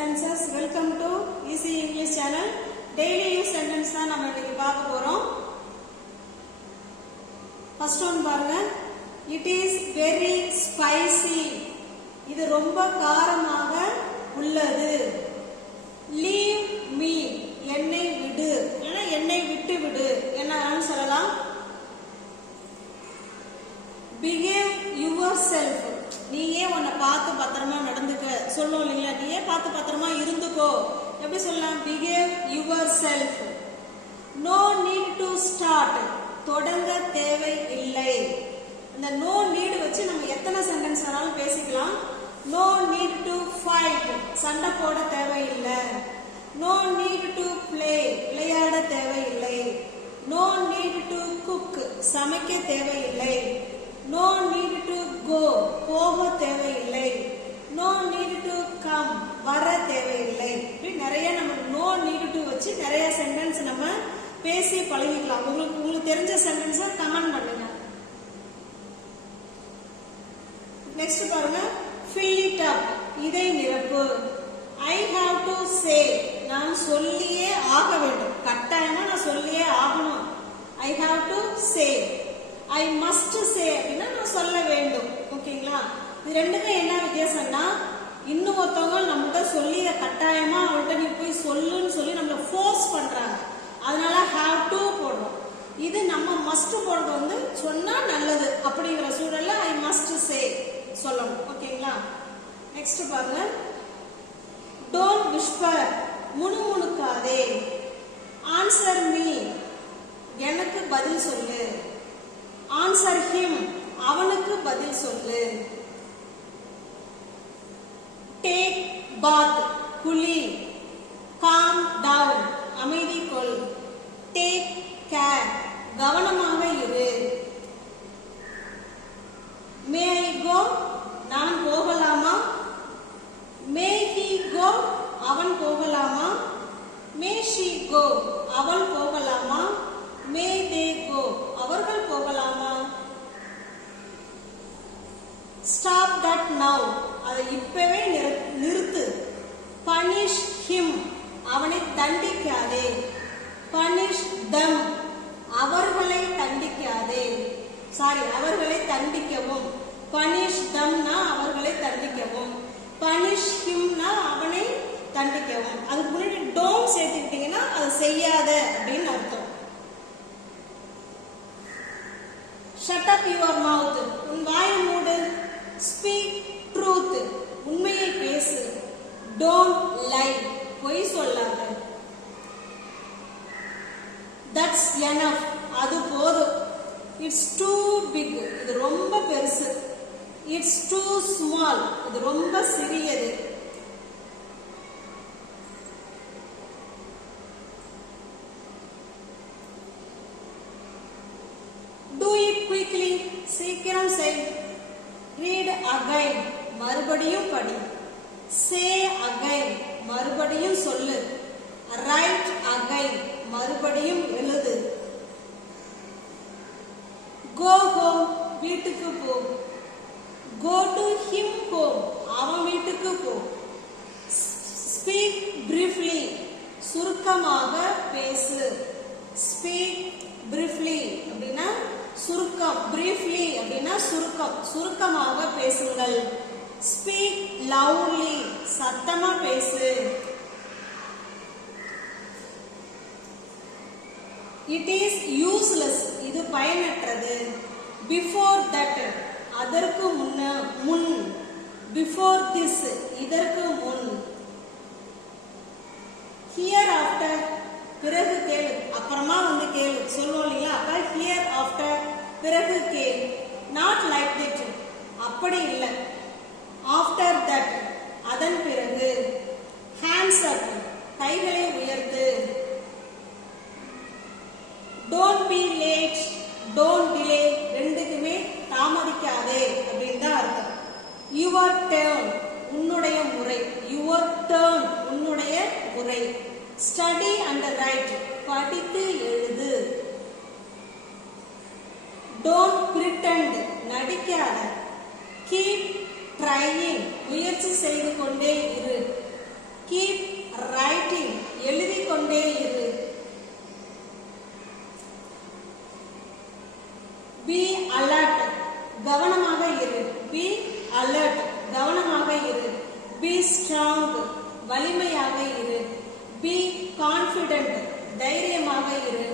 Sentences welcome to easy English channel daily use sentence தான் நம்ம இன்னைக்கு பார்க்க போகிறோம் ஃபர்ஸ்ட் ஒன்று பாருங்க இட் இஸ் வெரி ஸ்பைசி இது ரொம்ப காரமாக உள்ளது லீவ் மீ என்னை விடு ஏன்னா என்னை விட்டு விடு என்ன சொல்லலாம் பிஹேவ் யுவர் செல்ஃப் நீயே உன்னை பார்த்து பத்திரமா நடந்துக்க. சொல்லும் இல்லைங்களா நீயே பார்த்து பத்திரமா இருந்துக்கோ. எப்படி சொல்லலாம்? Behave yourself no need to start தொடங்க தேவை இல்லை. இந்த நோ நீடு வச்சு நம்ம எத்தனை சென்டென்ஸ் வேணாலும் பேசிக்கலாம். நோ நீட் டு ஃபைட் சண்டை போட தேவையில்லை. நோ நீட் டு ப்ளே விளையாட தேவையில்லை. நோ நீட் டு குக் சமைக்க தேவையில்லை. நோ நீட் டு கோ போக தேவையில்லை. நோ நீட் டு கம் வர தேவையில்லை. இப்படி நிறைய நம்ம நோ நீட் டு வச்சு நிறைய சென்டென்ஸ் நம்ம பேசி பழகிக்கலாம். உங்களுக்கு உங்களுக்கு தெரிஞ்ச சென்டென்ஸை கமெண்ட் பண்ணுங்க. நெக்ஸ்ட் பாருங்க. ஃபில் இட் அப் இதை நிரப்பு. ஐ ஹாவ் டு சே நான் சொல்லியே ஆக வேண்டும். கட்டாயமா நான் சொல்லியே ஆகணும். I have to say I must say அப்படின்னா நான் சொல்ல வேண்டும். ஓகேங்களா? இது ரெண்டுக்கும் என்ன வித்தியாசம்னா இன்னும் ஒருத்தவங்க நம்மகிட்ட சொல்லி இதை கட்டாயமா அவள்கிட்ட நீ போய் சொல்லுன்னு சொல்லி நம்மள ஃபோர்ஸ் பண்றாங்க. அதனால ஹாவ் டு போடுறோம் இது நம்ம மஸ்ட் போடுறது வந்து சொன்னா நல்லது அப்படிங்கிற சூழல்ல ஐ மஸ்ட் சே சொல்லணும். ஓகேங்களா? நெக்ஸ்ட் பாருங்க. டோன்ட் விஷ்பர் முணுமுணுக்காதே. ஆன்சர் மீ எனக்கு பதில் சொல்லு. ஆன்சர் ஹிம் அவனுக்கு பதில் சொல்லு. டேக் பாத் குளி. காம் டவுன் அமைதி கொள். டேக் கேர் கவனமாக இரு. மே ஐ கோ நான் போகலாமா? மே ஹி கோ அவன் போகலாமா? மே ஷி கோ அவள் போகலாமா? மே தே கோ அவர்கள் போகலாமா? ஸ்டாப் தட் நவ் அதை இப்பவே நிறு- நிறுத்து. பனிஷ் ஹிம் அவனை தண்டிக்காதே. பனிஷ் தம் அவர்களை தண்டிக்காதே. சாரி அவர்களை தண்டிக்கவும். பனிஷ் தம்னா அவர்களை தண்டிக்கவும். பனிஷ் ஹிம்னா அவனை தண்டிக்கவும். அதுக்கு முன்னாடி டோம் சேர்த்துக்கிட்டீங்கன்னா அது செய்யாத அப்படின்னு அர்த்தம். ஷட் அப் யுவர் மவுத் உன் வாயை மூடு. ஸ்பீக் ட்ரூத் உண்மையை பேசு. டோன்ட் லை பொய் சொல்லாத. தட்ஸ் எனஃப் அது போதும். இட்ஸ் டூ பிக் இது ரொம்ப பெருசு. இட்ஸ் டூ ஸ்மால் இது ரொம்ப சிறியது டூ இட் குயிக்லி சீக்கிரம் செய். ரீட் அகைன் மறுபடியும் படி. சே அகைன் மறுபடியும் சொல்லு. ரைட் அகைன் மறுபடியும் எழுது. கோ ஹோம் வீட்டுக்கு போ. கோ டு ஹிம் ஹோம் அவன் வீட்டுக்கு போ. ஸ்பீக் பிரீஃப்லி சுருக்கமாக பேசு. ஸ்பீக் சுருக்கம் பிரீஃப்லி அப்படின்னா சுருக்கம். சுருக்கமாக பேசுங்கள். ஸ்பீக் லவுட்லி சத்தமா பேசு. இட் இஸ் யூஸ்லெஸ் இது பயனற்றது. பிஃபோர் தட் அதற்கு முன்ன முன். பிஃபோர் திஸ் இதற்கு முன். ஹியர் ஆஃப்டர் பிறகு கேள் அப்புறம் அப்படி இல்லை. ஆஃப்டர் தட் அதன் பிறகு ஹேண்ட்ஸ் அப் கைகளை உயர்த்து. Don't be late don't delay ரெண்டுக்குமே தாமதிக்காதே அப்படின்னு தான் அர்த்தம். யுவர் டேர்ன் உன்னுடைய முறை. யுவர் டேர்ன் உன்னுடைய முறை. ஸ்டடி அண்ட் ரைட் படித்து எழுது. டோன்ட் பிரிட்டண்ட் நடிக்காத. கீப் ட்ரையிங் முயற்சி செய்து கொண்டே இரு. கீப் ரைட்டிங் எழுதி கொண்டே இரு. பி அலர்ட் கவனமாக இரு. பி அலர்ட் கவனமாக இரு. பி ஸ்ட்ராங் வலிமையாக இரு. பி கான்ஃபிடென்ட் தைரியமாக இரு.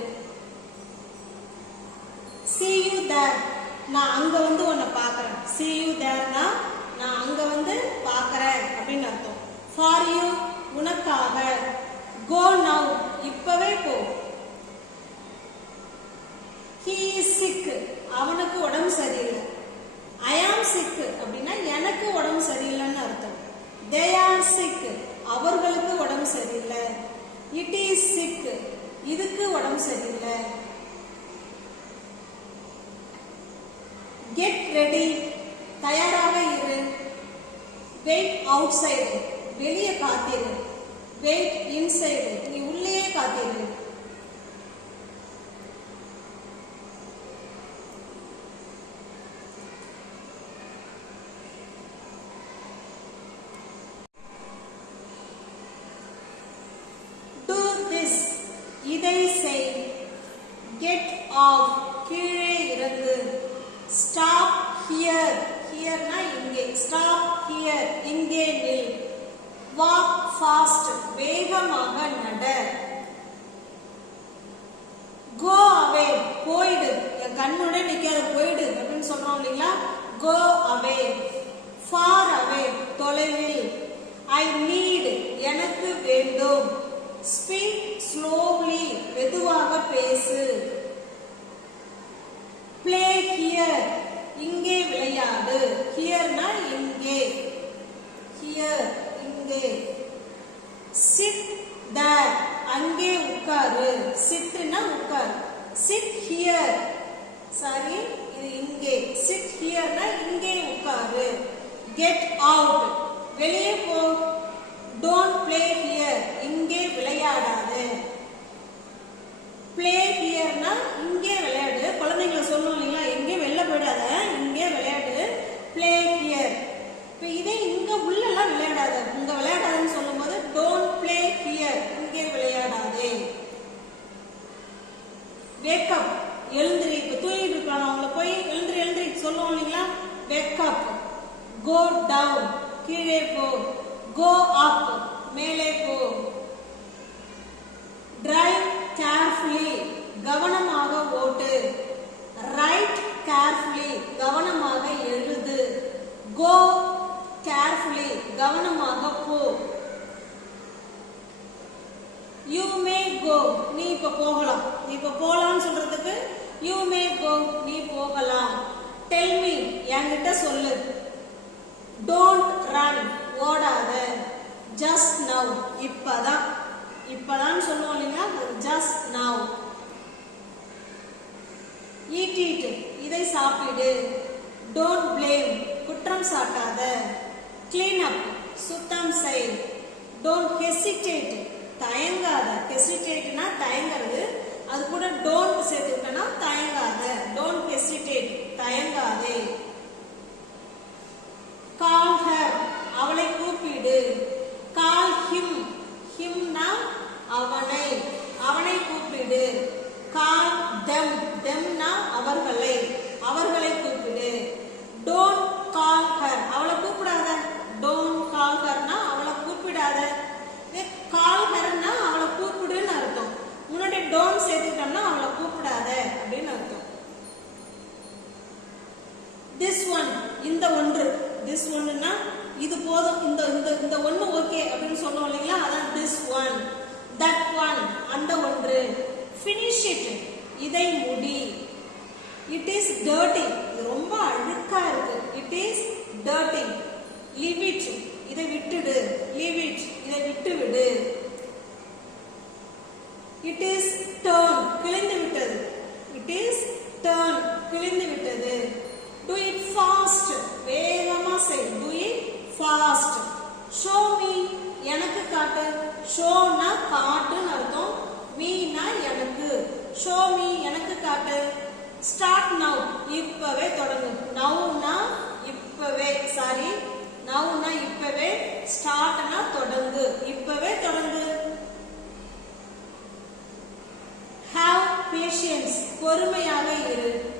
See you there. நான் அங்க வந்து உன்னை பார்க்குறேன். சி யூ தேர்னா நான் அங்க வந்து பார்க்குறேன் அப்படின்னு அர்த்தம். ஃபார் யூ உனக்காக. கோ நவ் இப்பவே போ. ஹீ சிக் அவனுக்கு உடம்பு சரியில்லை. ஐ ஆம் சிக் அப்படின்னா எனக்கு உடம்பு சரியில்லைன்னு அர்த்தம். தே ஆர் சிக் அவர்களுக்கு உடம்பு சரியில்லை. இட் இஸ் சிக் இதுக்கு உடம்பு சரியில்லை. கெட் ரெடி தயாராக இரு. வெயிட் அவுட் சைடு வெளியே காத்திரு. வெயிட் இன்சைடு நீ உள்ளே காத்திரு. Do this. இதை செய். கெட் ஆஃப் கீழே இறங்கு ஸ்டாப் ஹியர் ஹியர்னா இங்கே ஸ்டாப் ஹியர் இங்கே நில் வாக் ஃபாஸ்ட் வேகமாக நட கோ அவே போயிடு. என் கண்ணுட நிற்காத போயிடு அப்படின்னு சொல்றோம் இல்லைங்களா? கோ அவே ஃபார் அவே தொலைவில். ஐ நீட் எனக்கு வேண்டும். ஸ்பீக் ஸ்லோவ்லி மெதுவாக பேசு. பிளே ஹியர் இங்கே விளையாடு ஹியர்னா இங்கே. ஹியர் இங்கே. சிட் தேர் அங்கே உட்காரு. சிட்னா உட்காரு. சிட் ஹியர் சாரி இது இங்கே. சிட் ஹியர்னா இங்கே உட்காரு. கெட் அவுட் வெளியே போ. டோன்ட் ப்ளே ஹியர் இங்கே விளையாடாது. ப்ளே ஹியர்னா இங்கே விளையாடு. குழந்தைங்களை சொல்லணும் இல்லைங்களா? எங்கே இங்கே விளையாடு. ப்ளே ஹியர் இப்போ இதே இங்க உள்ளெல்லாம் விளையாடாத. இங்க விளையாடாதுன்னு சொல்லும்போது டோன்ட் பிளே ஹியர் இங்கே விளையாடாதே. வேக்கப் எழுந்திரி. இப்போ தூங்கிட்டு இருக்கலாம். அவங்கள போய் எழுந்திரி எழுந்திரி. சொல்லுவோம் இல்லைங்களா? வேக்கப் கோ டவுன் கீழே போ. கோ அப் மேலே போ. டிரைவ் கேர்ஃபுல்லி கவனமாக ஓட்டு. கேர்ஃபுல்லி கவனமாக எழுது. கோ கேர்ஃபுல்லி கவனமாக போ. யூ மே கோ நீ இப்ப போகலாம். நீ இப்ப போகலாம்னு சொல்றதுக்கு யூ மே கோ நீ போகலாம். டெல் மீ என்கிட்ட சொல்லு. டோன்ட் ரன் ஓடாத. ஜஸ்ட் நவ் இப்பதான். இப்பதான் சொல்லுவோம் இல்லைங்களா? ஜஸ்ட் நவ் சாப்பிடு. டோன்ட் பிளேம் குற்றம் சாட்டாத. கிளீன் அப் சுத்தம் செய். டோன்ட் ஹெசிடேட் தயங்காத. ஹெசிடேட்னா தயங்கிறது. அது கூட டோன்ட் சேர்த்துக்கிட்டனா தயங்காத. டோன்ட் ஹெசிடேட் தயங்காதே கால் ஹர் அவளை கூப்பிடு கால் ஹிம் ஹிம்னா அவனை அவனை கூப்பிடு கால் தெம் தெம்னா அவர்களை அவர்களை கூப்பிடு டோன்ட் கால் ஹர் அவளை கூப்பிடாத டோன்ட் கால் ஹர்னா அவளை கூப்பிடாத கால் ஹர்னா அவளை கூப்பிடுன்னு அர்த்தம் முன்னாடி டோன்ட் சேர்த்துக்கிட்டோம்னா அவளை கூப்பிடாத அப்படின்னு அர்த்தம் திஸ் ஒன் இந்த ஒன்று. திஸ் ஒன்னுனா இது போதும் இந்த இந்த இந்த ஒன்று ஓகே அப்படின்னு சொன்னோம் இல்லைங்களா? அதான் திஸ் ஒன் தட் ஒன் அந்த ஒன்று. ஃபினிஷ் இட் இதை முடி. இட் இஸ் டர்ட்டி இது ரொம்ப அழுக்கா இருக்கு. It is dirty leave it இதை விட்டுடு. லீவ் இட் இதை விட்டு விடு இட் இஸ் டர்ன் கிழிந்து விட்டது. இட் இஸ் டர்ன் கிழிந்து விட்டது. ஷோனா காட்டுன்னு அர்த்தம். மீனா எனக்கு. ஷோ மீ எனக்கு காட்டு. ஸ்டார்ட் நவ் இப்பவே தொடங்கு நவ்னா இப்பவே சாரி நவ்னா இப்பவே ஸ்டார்ட்னா தொடங்கு. இப்பவே தொடங்கு. ஹாவ் பேஷியன்ஸ் பொறுமையாக இரு.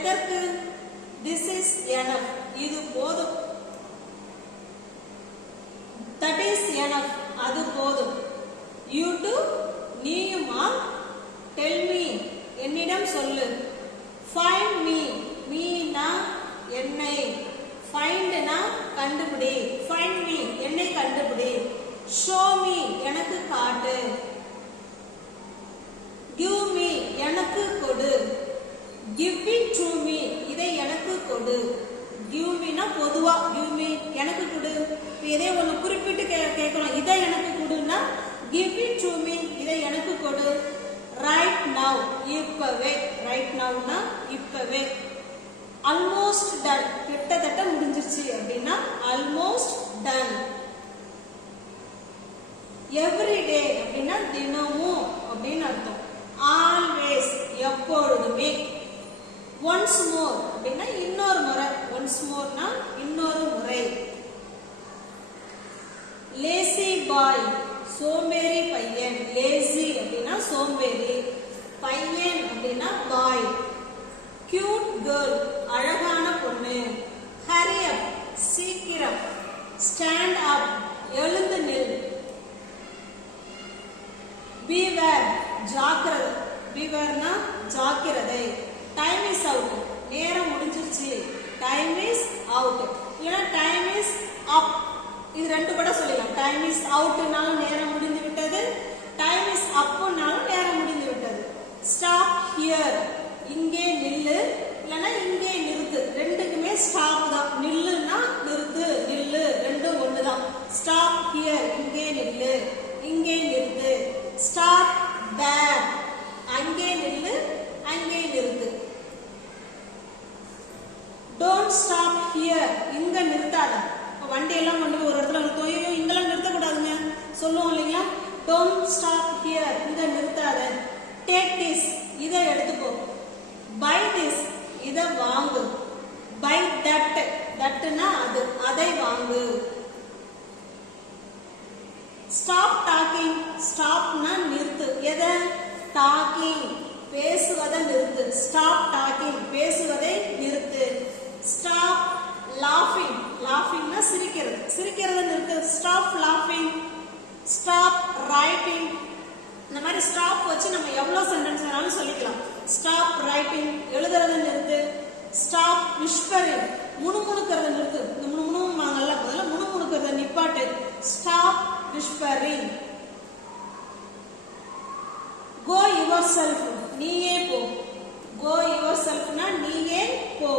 எதற்கு? திஸ் இஸ் எனஃப் இது போதும். தட் இஸ் எனஃப் அது போதும். யூ டு நீயுமா டெல் மீ என்னிடம் சொல்லு. ஃபைண்ட் மீ மீனா என்னை. ஃபைண்ட்னா கண்டுபிடி. ஃபைண்ட் மீ என்னை கண்டுபிடி. ஷோ மீ எனக்கு காட்டு கிவ் மீ எனக்கு கொடு கிவ் இட் டு மீ இதை எனக்கு கொடு கிவ் மீனா பொதுவா கிவ் மீ எனக்கு கொடு இப்ப இதே ஒண்ணு குறிப்பிட்டு கே கேட்கணும் இதை எனக்கு கொடுன்னா கிவ் இட் டு மீ இதை எனக்கு கொடு ரைட் நவ் இப்பவே ரைட் நவ்னா இப்பவே ஆல்மோஸ்ட் டன் கிட்டத்தட்ட முடிஞ்சிருச்சு அப்படின்னா ஆல்மோஸ்ட் டன் எவ்ரிடே அப்படின்னா தினமும் அப்படின்னு அர்த்தம். ஆல்வேஸ் எப்பொழுதுமே. ஒன்ஸ் மோர் அப்படின்னா இன்னொரு முறை. ஒன்ஸ் மோர்னா இன்னொரு முறை. லேசி பாய் சோம்பேறி பையன். லேசி அப்படின்னா சோம்பேறி. பையன் அப்படின்னா பாய் கியூட் கேர்ள் அழகான பொண்ணு. ஹரியப் சீக்கிரம். ஸ்டாண்ட் அப் எழுந்து நில். ஜாக்கிரதை ஜாக்கிரதை. டைம் இஸ் அவுட் நேரம் முடிஞ்சிருச்சு. டைம் இஸ் அவுட் இல்லைன்னா டைம் இஸ் அப் இது ரெண்டு கூட சொல்லலாம் டைம் இஸ் அவுட்னாலும் நேரம் முடிந்து விட்டது. டைம் இஸ் அப்புனாலும் நேரம் முடிந்து விட்டது. ஸ்டாப் ஹியர் இங்கே நில்லு. இல்லைன்னா இங்கே நிறுத்து. ரெண்டுக்குமே ஸ்டாப் தான். நில்லுன்னா நிறுத்து. நில்லு. ரெண்டும் ஒன்று தான் ஸ்டாப் ஹியர் இங்கே நில்லு இங்கே நிறுத்து ஸ்டாப் தேர் அங்கே நில்லு அங்கே நிறுத்து டோன்ட் ஸ்டாப் ஹியர் இங்க நிறுத்தாத இப்ப வண்டி எல்லாம் கொண்டு போய் ஒரு இடத்துல நிறுத்தோம் ஐயோ இங்கெல்லாம் நிறுத்தக்கூடாதுங்க சொல்லுவோம் இல்லைங்களா டோன்ட் ஸ்டாப் ஹியர் இங்க நிறுத்தாத டேக் திஸ் இதை எடுத்துக்கோ பை திஸ் இதை வாங்கு பை தட் தட்டுனா அது அதை வாங்கு ஸ்டாப் டாக்கிங் ஸ்டாப்னா நிறுத்து. எதை? டாக்கிங். பேசுவதை நிறுத்து. Stop talking. பேசுவதை நிறுத்து. ஸ்டாப் லாஃபிங். லாஃபிங்னா சிரிக்கிறது. சிரிக்கிறத நிறுத்து. ஸ்டாப் லாஃபிங். Stop writing. இந்த மாதிரி ஸ்டாப் வச்சு நம்ம எவ்வளோ சென்டென்ஸ் வேணாலும் சொல்லிக்கலாம். Stop writing. எழுதுறத நிறுத்து. ஸ்டாப் விஷ்பரிங் முணுமுணுக்கிறத நிறுத்து. இந்த முணுமுணுவாங்கல்ல முதல்ல முணுமுணுக்கிறத நிப்பாட்டு. Stop whispering go yourself நீயே போ. கோ யுவர் செல்ஃப்னா நீயே போ.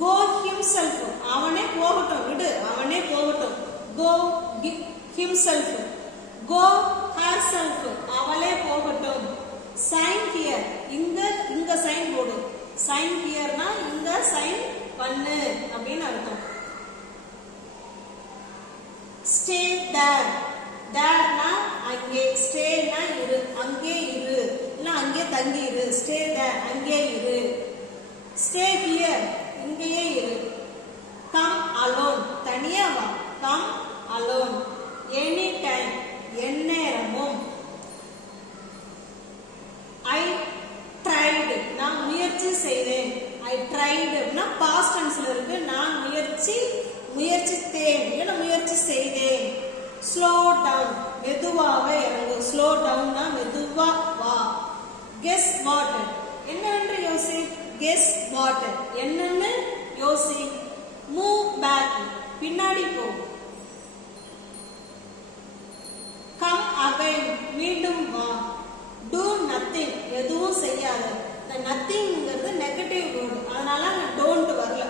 கோ ஹிம் செல்ஃப் அவனே போகட்டும் விடு அவனே போகட்டும். Go himself go herself அவளே போகட்டும். சைன் ஹியர் இங்க இங்க சைன் போடு. சைன் ஹியர்னா இங்க சைன் பண்ணு அப்படின்னு அர்த்தம். ஸ்டே தேர் தேர்னா அங்கே ஸ்டேனா இரு அங்கே இரு இல்ல அங்கே தங்கி இரு. ஸ்டே தேர் அங்கே இரு. ஸ்டே ஹியர் இங்கேயே இரு. கம் அலோன் தனியா வா. கம் அலோன் எனி டைம் எந்நேரமும். ஐ ட்ரைடு நான் முயற்சி செய்தேன். ஐ ட்ரைடு அப்படின்னா பாஸ்ட் டென்ஸ்ல இருக்கு. நான் முயற்சி முயற்சித்தேன். இல்லைன்னா முயற்சி செய்தேன். ஸ்லோ டவுன் மெதுவாக இறங்கு ஸ்லோ டவுன்னா மெதுவா வா கெஸ் வாட் என்னன்னு யோசி கெஸ் வாட் என்னன்னு யோசி. மூவ் பேக் பின்னாடி போ. கம் அகைன் மீண்டும் வா. டூ நத்திங் எதுவும் செய்யாத. இந்த நத்திங்கிறது நெகட்டிவ் வேர்டு அதனால நான் டோன்ட் வரல.